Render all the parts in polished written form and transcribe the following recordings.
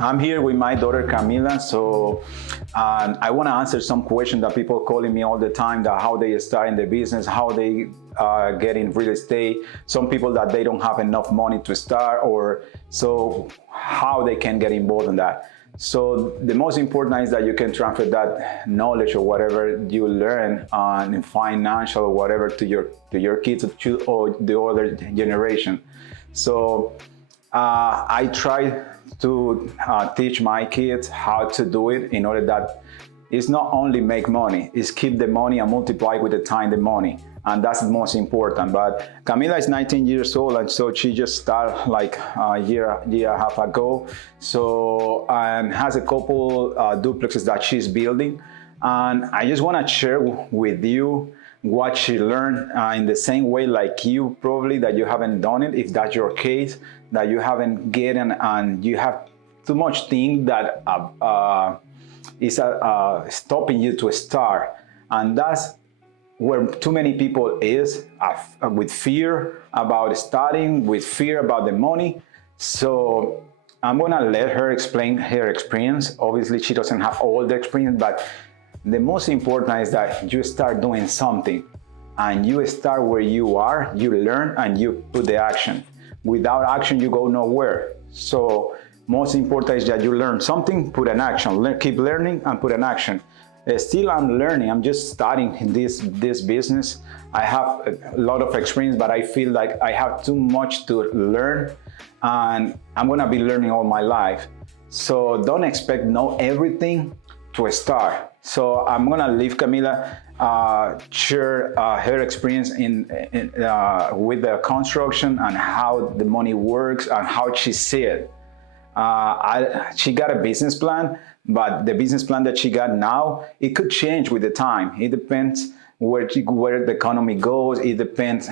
I'm here with my daughter Camila, so I want to answer some questions that people calling me all the time, that how they start in the business, how they get in real estate. Some people that they don't have enough money to start, or so how they can get involved in that. So the most important is that you can transfer that knowledge or whatever you learn in financial or whatever to your kids or the other generation. So I try to teach my kids how to do it in order that it's not only make money, it's keep the money and multiply with the time the money. And that's the most important. But Camila is 19 years old, and so she just started like a year and a half ago. So has a couple duplexes that she's building. And I just want to share with you what she learned in the same way like you, probably, that you haven't done it, if that's your case, that you haven't gotten and you have too much thing that is stopping you to start. And that's where too many people is, with fear about starting, with fear about the money. So I'm gonna let her explain her experience. Obviously, she doesn't have all the experience, but the most important is that you start doing something, and you start where you are, you learn, and you put the action. Without action, you go nowhere. So most important is that you learn something, put an action, keep learning and put an action. Still, I'm learning. I'm just starting in this business. I have a lot of experience, but I feel like I have too much to learn, and I'm gonna be learning all my life. So don't expect know everything to start. So I'm gonna leave Camila share her experience with the construction and how the money works and how she see it. She got a business plan, but the business plan that she got now, it could change with the time. It depends where the economy goes. It depends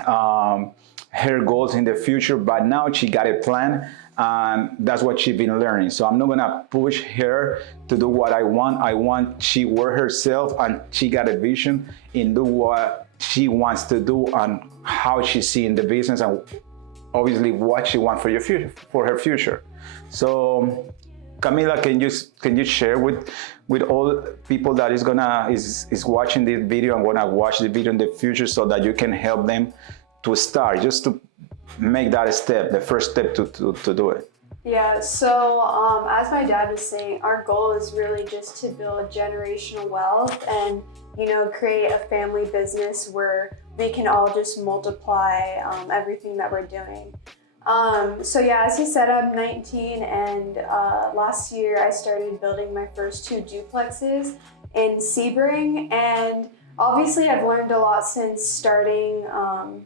her goals in the future, but now she got a plan, and that's what she's been learning. So I'm not gonna push her to do what I want. I want she work herself, and she got a vision in do what she wants to do and how she see in the business, and obviously what she wants for her future. So Camila, can you share with all people that is watching this video and gonna watch the video in the future, so that you can help them to start, just to make that step, the first step to do it? Yeah, so as my dad was saying, our goal is really just to build generational wealth and, create a family business where we can all just multiply everything that we're doing. So yeah, as he said, I'm 19, and last year I started building my first 2 duplexes in Sebring, and obviously I've learned a lot since starting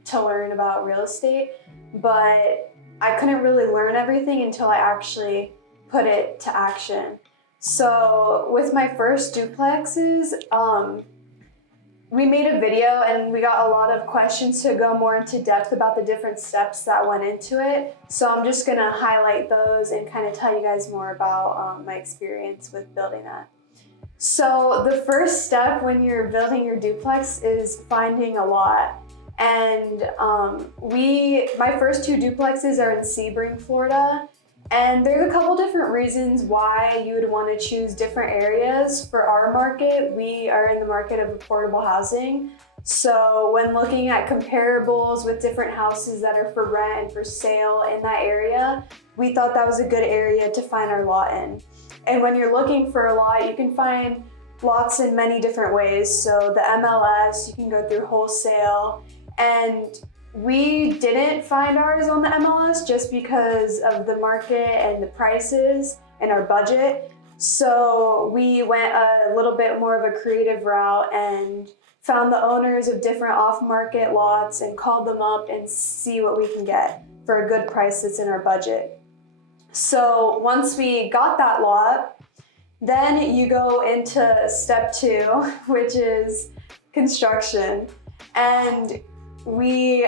to learn about real estate, but I couldn't really learn everything until I actually put it to action. So with my first duplexes, we made a video and we got a lot of questions to go more into depth about the different steps that went into it. So I'm just gonna highlight those and kind of tell you guys more about my experience with building that. So the first step when you're building your duplex is finding a lot. And my first 2 duplexes are in Sebring, Florida. And there's a couple different reasons why you would want to choose different areas. For our market, we are in the market of affordable housing. So when looking at comparables with different houses that are for rent and for sale in that area, we thought that was a good area to find our lot in. And when you're looking for a lot, you can find lots in many different ways. So the MLS, you can go through wholesale, and we didn't find ours on the MLS just because of the market and the prices and our budget. So we went a little bit more of a creative route and found the owners of different off-market lots and called them up and see what we can get for a good price that's in our budget. So once we got that lot, then you go into step 2, which is construction. And we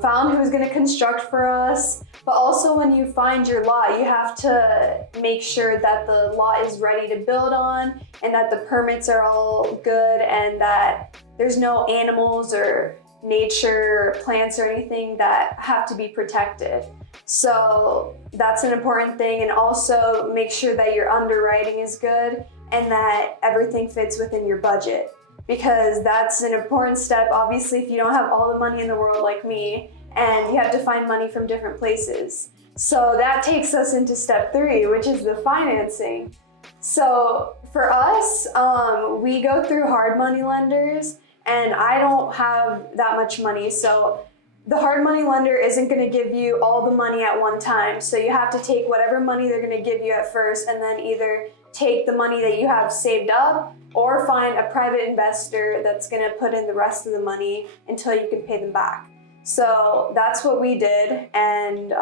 found who was going to construct for us, but also when you find your lot, you have to make sure that the lot is ready to build on and that the permits are all good and that there's no animals or nature or plants or anything that have to be protected. So that's an important thing. And also make sure that your underwriting is good and that everything fits within your budget, because that's an important step. Obviously, if you don't have all the money in the world like me, and you have to find money from different places. So that takes us into step 3, which is the financing. So for us, we go through hard money lenders, and I don't have that much money. So the hard money lender isn't going to give you all the money at one time. So you have to take whatever money they're going to give you at first, and then either take the money that you have saved up or find a private investor that's going to put in the rest of the money until you can pay them back. So that's what we did. And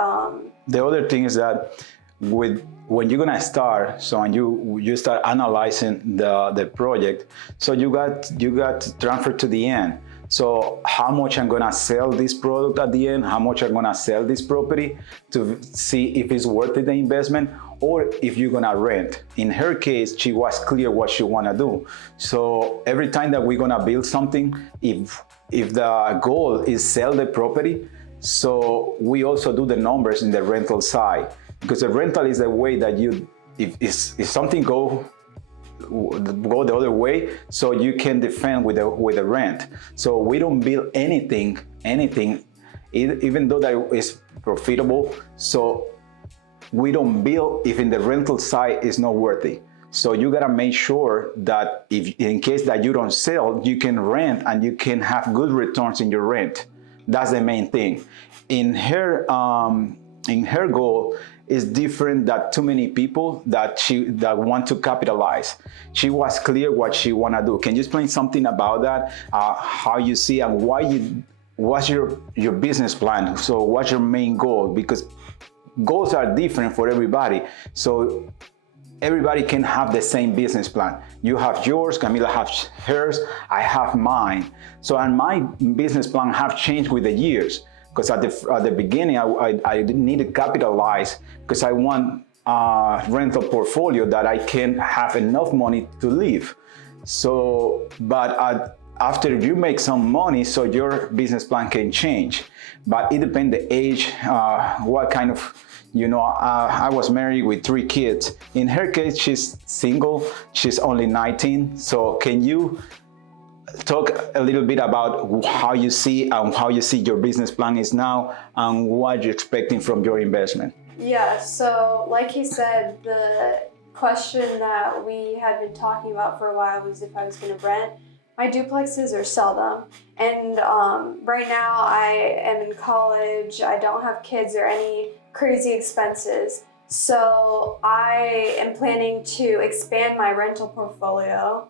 the other thing is that when you're gonna start, so and you start analyzing the project, so you got transferred to the end. So how much I'm gonna sell this product at the end, how much I'm gonna sell this property to see if it's worth the investment, or if you're gonna rent. In her case, she was clear what she wanna do. So every time that we're gonna build something, if the goal is sell the property, so we also do the numbers in the rental side, because the rental is the way that if something go the other way, so you can defend with the rent. So we don't build anything, even though that is profitable. So we don't build if in the rental side is not worthy. So you gotta make sure that if in case that you don't sell, you can rent and you can have good returns in your rent. That's the main thing. In her goal is different than too many people that want to capitalize. She was clear what she wanna do. Can you explain something about that? How you see and what's your business plan? So what's your main goal? Because goals are different for everybody. So everybody can have the same business plan. You have yours, Camila has hers, I have mine. So and my business plan have changed with the years, because at the beginning I didn't need to capitalize because I want a rental portfolio that I can have enough money to live. So, but after you make some money, so your business plan can change. But it depends the age, what kind of, I was married with 3 kids. In her case, she's single, she's only 19. So can you talk a little bit about how you see your business plan is now and what you're expecting from your investment? Yeah, so like he said, the question that we had been talking about for a while was if I was going to rent my duplexes or sell them. And right now I am in college, I don't have kids or any crazy expenses. So I am planning to expand my rental portfolio.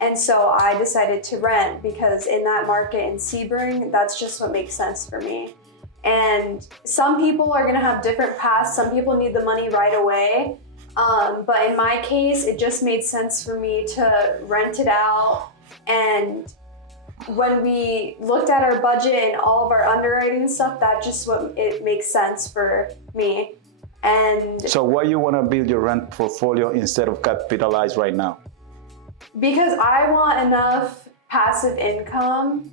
And so I decided to rent because in that market in Sebring, that's just what makes sense for me. And some people are gonna have different paths. Some people need the money right away. But in my case, it just made sense for me to rent it out. And when we looked at our budget and all of our underwriting and stuff, that's just what it makes sense for me. And so why you wanna build your rent portfolio instead of capitalize right now? Because I want enough passive income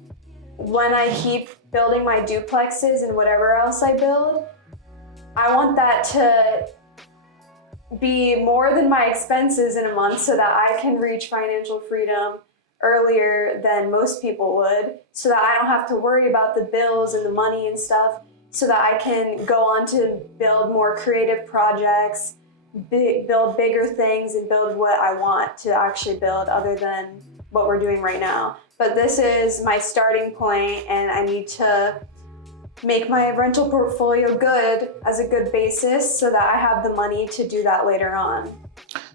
when I keep building my duplexes and whatever else I build. I want that to be more than my expenses in a month so that I can reach financial freedom earlier than most people would, so that I don't have to worry about the bills and the money and stuff, so that I can go on to build more creative projects, build bigger things, and build what I want to actually build other than what we're doing right now. But this is my starting point, and I need to make my rental portfolio good as a good basis so that I have the money to do that later on.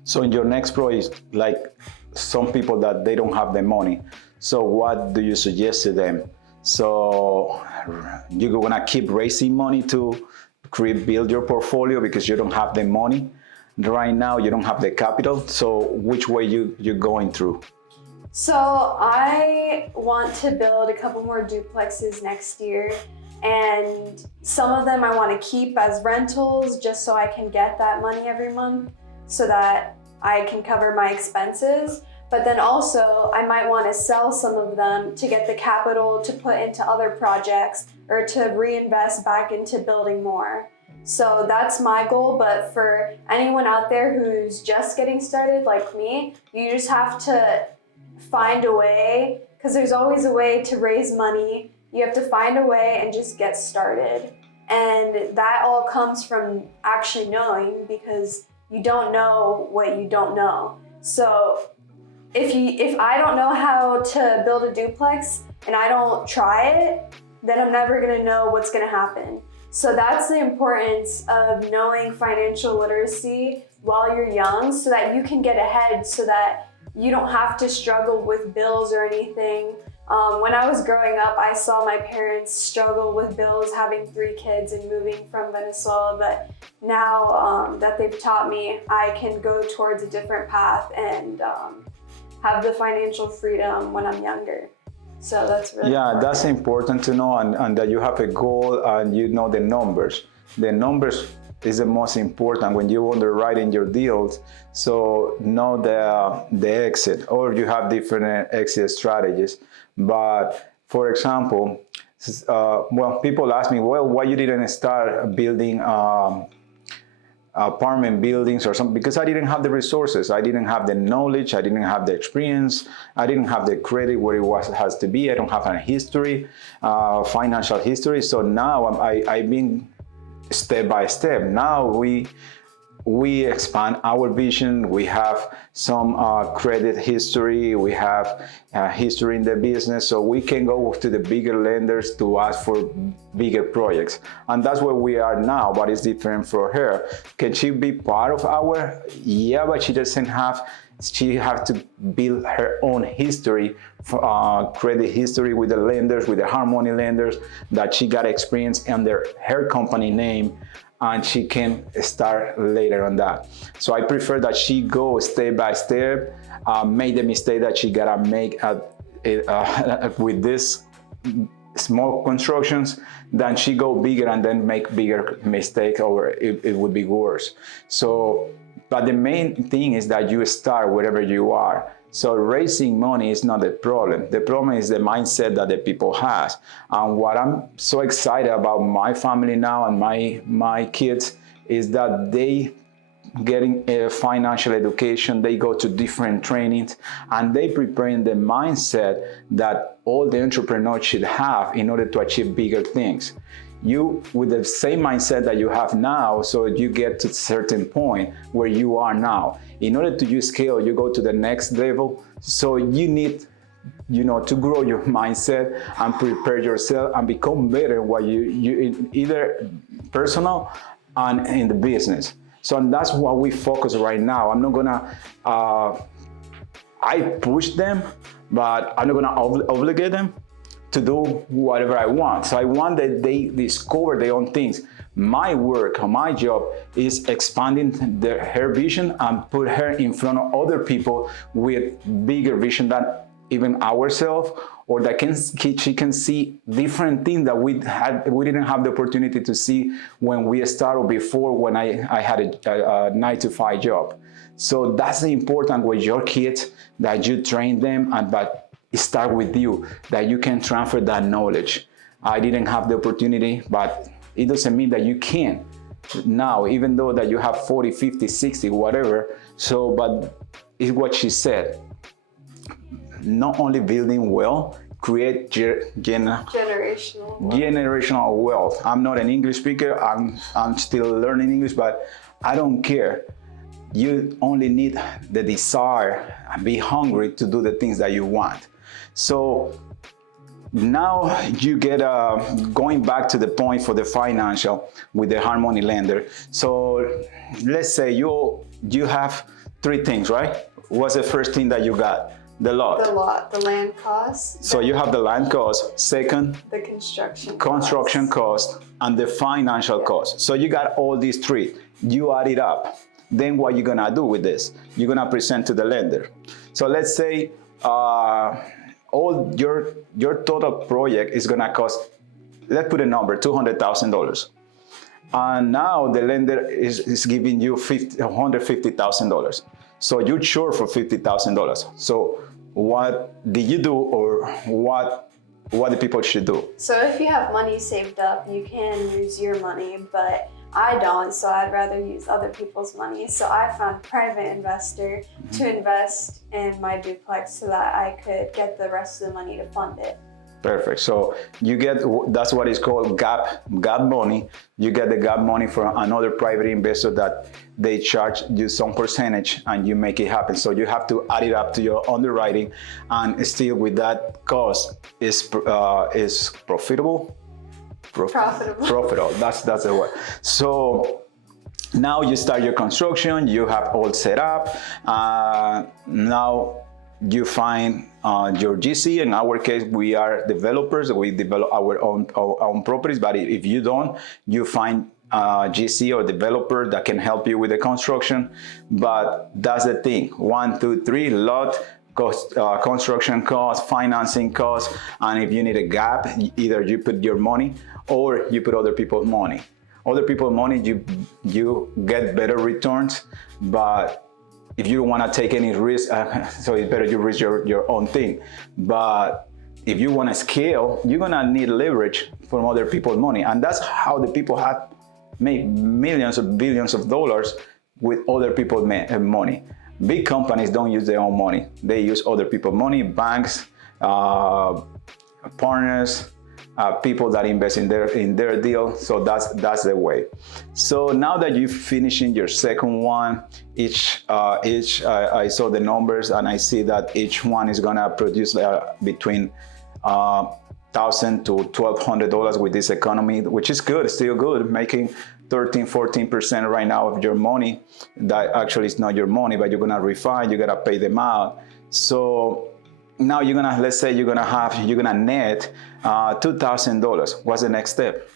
So in your next project, like some people that they don't have the money, so what do you suggest to them? So you're gonna keep raising money to build your portfolio because you don't have the money right now, you don't have the capital. So which way you're going through? So I want to build a couple more duplexes next year, and some of them I want to keep as rentals just so I can get that money every month so that I can cover my expenses. But then also I might want to sell some of them to get the capital to put into other projects or to reinvest back into building more. So that's my goal. But for anyone out there who's just getting started like me, you just have to find a way, because there's always a way to raise money. You have to find a way and just get started. And that all comes from actually knowing, because you don't know what you don't know. So if I don't know how to build a duplex and I don't try it, then I'm never gonna know what's gonna happen. So that's the importance of knowing financial literacy while you're young, so that you can get ahead, so that you don't have to struggle with bills or anything. When I was growing up, I saw my parents struggle with bills, having 3 kids and moving from Venezuela. But now that they've taught me, I can go towards a different path and have the financial freedom when I'm younger. So that's really important. That's important to know, and that you have a goal and you know the numbers. The numbers is the most important when you underwriting your deals. So know the exit, or you have different exit strategies. But for example, people ask me, well, why you didn't start building apartment buildings or something? Because I didn't have the resources, I didn't have the knowledge, I didn't have the experience, I didn't have the credit where it has to be. I don't have a history, financial history. So now I've been step by step. Now we expand our vision. We have some credit history. We have history in the business, so we can go to the bigger lenders to ask for bigger projects. And that's where we are now, but it's different for her. Can she be part of our? Yeah, but she doesn't have. She has to build her own history, credit history with the lenders, with the hard money lenders, that she got experience under her company name, and she can start later on that. So I prefer that she go step by step, make the mistake that she gotta make with this small constructions, then she go bigger and then make bigger mistake, or it would be worse. So, but the main thing is that you start wherever you are. So raising money is not the problem. The problem is the mindset that the people has. And what I'm so excited about my family now and my kids is that they getting a financial education, they go to different trainings, and they preparing the mindset that all the entrepreneurs should have in order to achieve bigger things. You, with the same mindset that you have now, so you get to a certain point where you are now. In order to you scale, you go to the next level. So you need, to grow your mindset and prepare yourself and become better what you in either personal and in the business. So that's what we focus right now. I'm not gonna, I push them, but I'm not gonna obligate them to do whatever I want. So I want that they discover their own things. My work, my job is expanding her vision and put her in front of other people with bigger vision than even ourselves, or that she can see different things that we didn't have the opportunity to see when we started before, when I had a 9-to-5 job. So that's the important with your kids, that you train them and that start with you, that you can transfer that knowledge. I didn't have the opportunity, but it doesn't mean that you can't now, even though that you have 40, 50, 60, whatever. So, but it's what she said. Not only building wealth, create generational wealth. I'm not an English speaker. I'm still learning English, but I don't care. You only need the desire and be hungry to do the things that you want. So now you get going back to the point for the financial with the hard money lender. So let's say you have 3 things, right? What's the first thing that you got? The lot. The land cost. So you have the land cost. Second, the construction cost, and the financial cost. So you got all these 3. You add it up. Then what you're gonna do with this? You're gonna present to the lender. So let's say all your total project is gonna cost, let's put a number, $200,000. And now the lender is giving you $150,000. So you're short for $50,000. So what did you do, or what the people should do? So if you have money saved up, you can use your money, but I don't, so I'd rather use other people's money. So I found a private investor to invest in my duplex so that I could get the rest of the money to fund it. Perfect. So you get, that's what is called gap money. You get the gap money from another private investor that they charge you some percentage and you make it happen. So you have to add it up to your underwriting, and still with that cost is profitable. Profitable. That's the word. So now you start your construction. You have all set up. Now you find your GC. In our case, we are developers. We develop our own properties. But if you don't, you find GC or developer that can help you with the construction. But that's the thing. 1, 2, 3 lot. Cost, construction costs, financing costs, and if you need a gap, either you put your money or you put other people's money. Other people's money, you get better returns, but if you don't want to take any risk, so it's better you risk your own thing. But if you want to scale, you're gonna need leverage from other people's money, and that's how the people have made millions or billions of dollars with other people's money. Big companies don't use their own money. They use other people's money, banks, partners, people that invest in their deal. So that's the way. So now that you're finishing your second one, I saw the numbers and I see that each one is gonna produce between $1,000 to $1,200 with this economy, which is good, still good, making 13-14% right now of your money. That actually is not your money, but you're gonna refine, you gotta pay them out. So now you're gonna, let's say you're gonna net $2,000. What's the next step?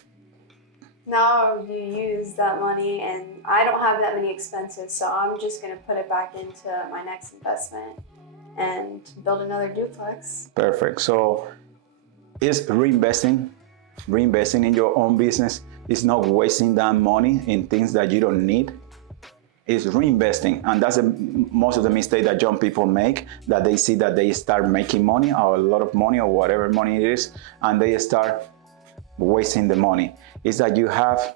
Now you use that money, and I don't have that many expenses, so I'm just gonna put it back into my next investment and build another duplex. Perfect. So is reinvesting in your own business. Is not wasting that money in things that you don't need. It's reinvesting, and that's most of the mistake that young people make, that they see that they start making money or a lot of money or whatever money it is, and they start wasting the money. Is that you have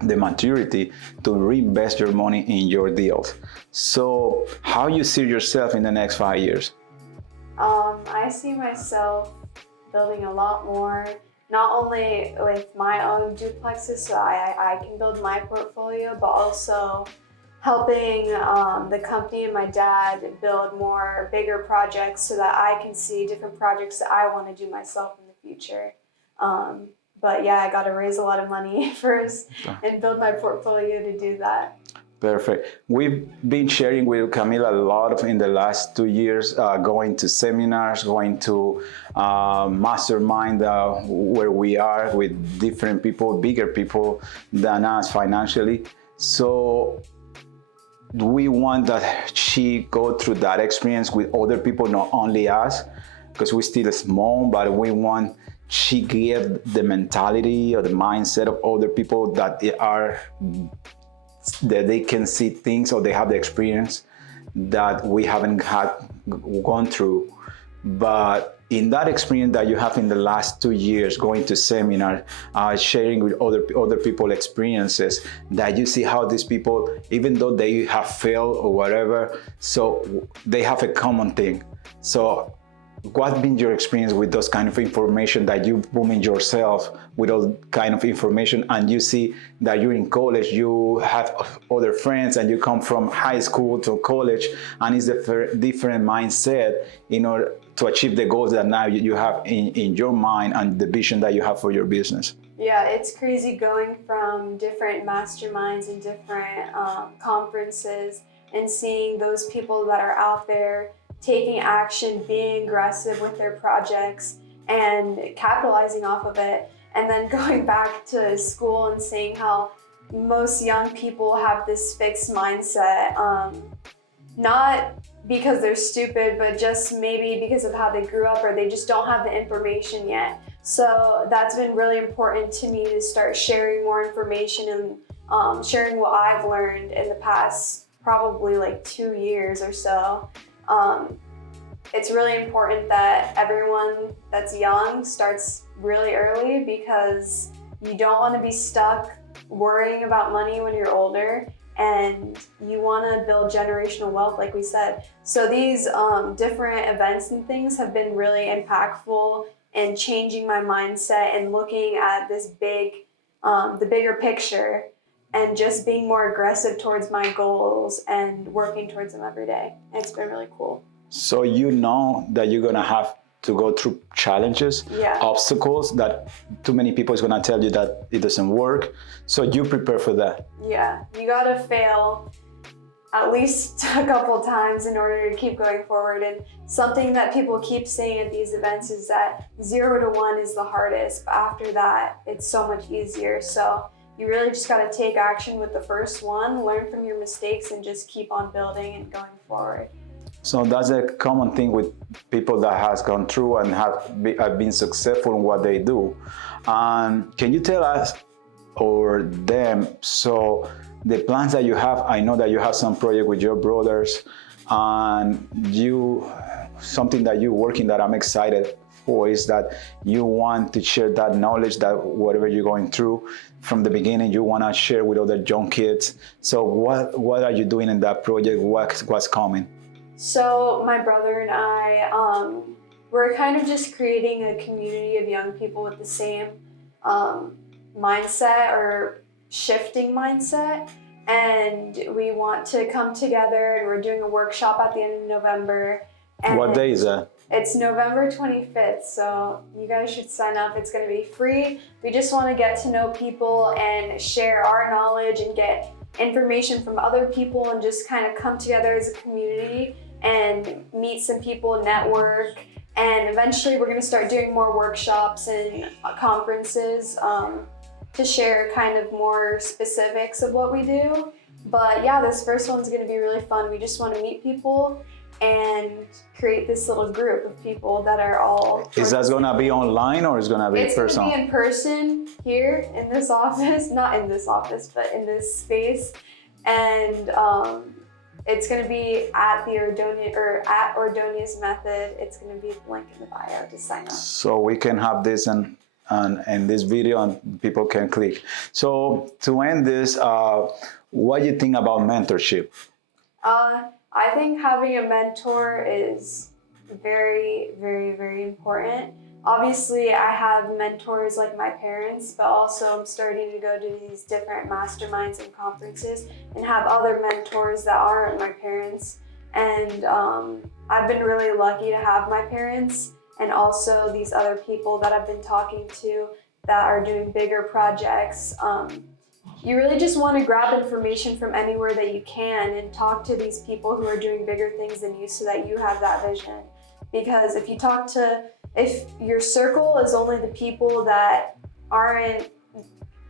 the maturity to reinvest your money in your deals. So how you see yourself in the next 5 years? I see myself building a lot more, not only with my own duplexes so I can build my portfolio, but also helping the company and my dad build more bigger projects so that I can see different projects that I want to do myself in the future. But yeah, I got to raise a lot of money first and build my portfolio to do that. Perfect. We've been sharing with Camila a lot in the last 2 years, going to seminars, going to mastermind where we are with different people, bigger people than us financially. So we want that she go through that experience with other people, not only us, because we're still small, but we want she give the mentality or the mindset of other people that they can see things, or they have the experience that we haven't gone through. But in that experience that you have in the last 2 years, going to seminar, sharing with other people experiences, that you see how these people, even though they have failed or whatever, so they have a common thing. So what's been your experience with those kind of information that you booming yourself with all kind of information, and you see that you're in college, you have other friends, and you come from high school to college, and it's a different mindset in order to achieve the goals that now you have in your mind and the vision that you have for your business? Yeah, it's crazy going from different masterminds and different conferences and seeing those people that are out there taking action, being aggressive with their projects and capitalizing off of it, and then going back to school and seeing how most young people have this fixed mindset, not because they're stupid, but just maybe because of how they grew up, or they just don't have the information yet. So that's been really important to me, to start sharing more information and sharing what I've learned in the past probably like 2 years or so. It's really important that everyone that's young starts really early, because you don't want to be stuck worrying about money when you're older, and you want to build generational wealth, like we said. So these different events and things have been really impactful in changing my mindset and looking at this the bigger picture, and just being more aggressive towards my goals and working towards them every day. It's been really cool. So you know that you're gonna have to go through challenges, obstacles that too many people is gonna tell you that it doesn't work. So you prepare for that. Yeah, you gotta fail at least a couple times in order to keep going forward. And something that people keep saying at these events is that 0 to 1 is the hardest, but after that, it's so much easier. So you really just gotta take action with the first one, learn from your mistakes, and just keep on building and going forward. So that's a common thing with people that has gone through and have been successful in what they do. Can you tell us or them, so the plans that you have, I know that you have some project with your brothers, and something that you're working that I'm excited for is that you want to share that knowledge, that whatever you're going through from the beginning, you want to share with other young kids. So what are you doing in that project? What's coming? So my brother and I, we're kind of just creating a community of young people with the same mindset or shifting mindset. And we want to come together, and we're doing a workshop at the end of November. And what day is that? It's November 25th, so you guys should sign up. It's going to be free. We just want to get to know people and share our knowledge and get information from other people, and just kind of come together as a community and meet some people, network, and eventually we're going to start doing more workshops and conferences to share kind of more specifics of what we do. But yeah, this first one's going to be really fun. We just want to meet people and create this little group of people that are all... Is that going to be online, or is it going to be personal? It's going to be in person here in this office, not in this office, but in this space. And it's going to be at the Ordonez Method. It's going to be a link in the bio to sign up. So we can have this in this video, and people can click. So to end this, what do you think about mentorship? I think having a mentor is very, very, very important. Obviously, I have mentors like my parents, but also I'm starting to go to these different masterminds and conferences and have other mentors that aren't my parents. And I've been really lucky to have my parents and also these other people that I've been talking to that are doing bigger projects. You really just want to grab information from anywhere that you can and talk to these people who are doing bigger things than you, so that you have that vision. Because if your circle is only the people that aren't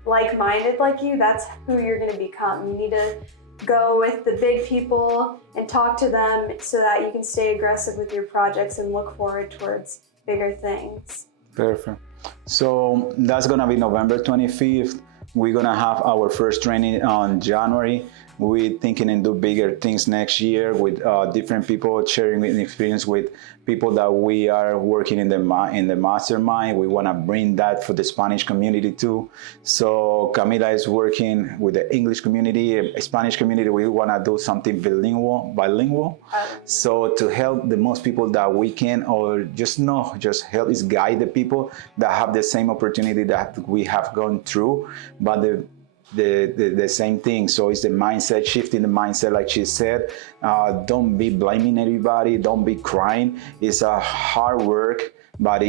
like-minded like you, that's who you're going to become. You need to go with the big people and talk to them so that you can stay aggressive with your projects and look forward towards bigger things. Perfect. So that's going to be November 25th. We're going to have our first training on January. We're thinking and do bigger things next year with different people, sharing an experience with people that we are working in the mastermind. We want to bring that for the Spanish community too. So Camila is working with the English community, Spanish community. We want to do something bilingual. So to help the most people that we can, or just help is guide the people that have the same opportunity that we have gone through, but the same thing. So it's the mindset, shifting the mindset, like she said. Don't be blaming everybody, don't be crying. It's a hard work, but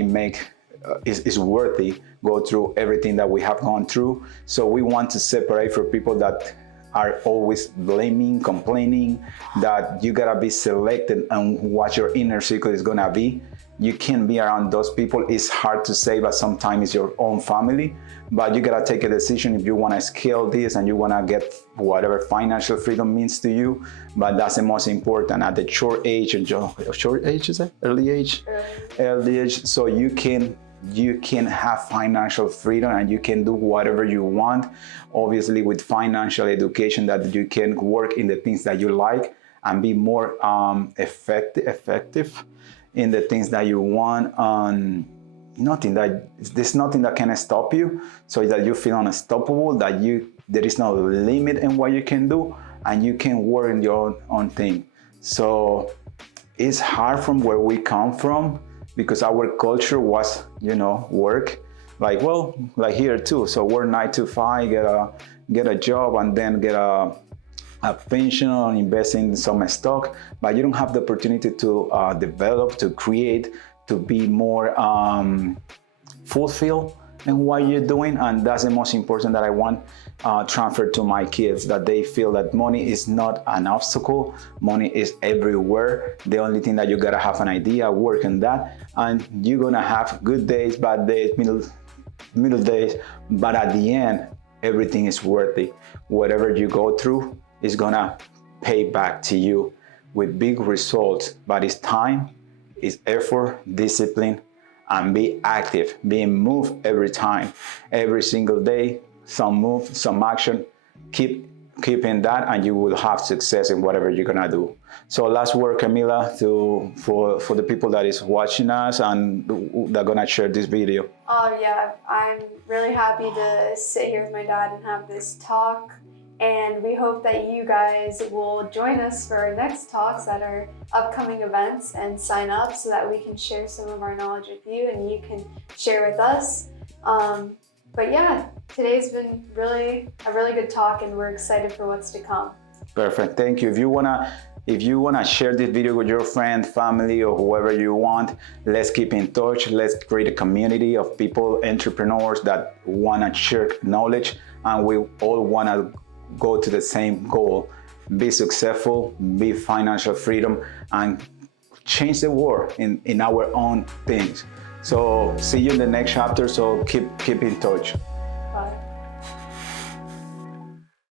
it's worthy. Go through everything that we have gone through. So we want to separate for people that are always blaming, complaining, that you gotta be selected on what your inner circle is gonna be. You can't be around those people. It's hard to say, but sometimes it's your own family. But you gotta take a decision if you wanna scale this and you wanna get whatever financial freedom means to you. But that's the most important at the short age, is it? Early age. So you can have financial freedom and you can do whatever you want. Obviously with financial education, that you can work in the things that you like and be more effective in the things that you want. there's nothing that can stop you, so that you feel unstoppable, that there is no limit in what you can do, and you can work in your own thing. So it's hard from where we come from, because our culture was, work, like here too. So work 9 to 5, get a job, and then get a pension, and invest in some stock. But you don't have the opportunity to develop, to create, to be more fulfilled in what you're doing. And that's the most important that I want transfer to my kids, that they feel that money is not an obstacle. Money is everywhere. The only thing that you gotta have an idea, work on that, and you're gonna have good days, bad days, middle days, but at the end, everything is worth it. Whatever you go through is gonna pay back to you with big results. But it's time, it's effort, discipline, and be active, being moved every time, every single day, some move, some action. Keep in that, and you will have success in whatever you're gonna do. So last word, Camila, for the people that is watching us and they're gonna share this video. Yeah, I'm really happy to sit here with my dad and have this talk. And we hope that you guys will join us for our next talks at our upcoming events and sign up, so that we can share some of our knowledge with you and you can share with us. But yeah, today's been a really good talk, and we're excited for what's to come. Perfect, thank you. If you wanna share this video with your friend, family, or whoever you want, let's keep in touch. Let's create a community of people, entrepreneurs that wanna share knowledge, and we all wanna go to the same goal: be successful, be financial freedom, and change the world in our own things. So see you in the next chapter. So keep in touch. Bye.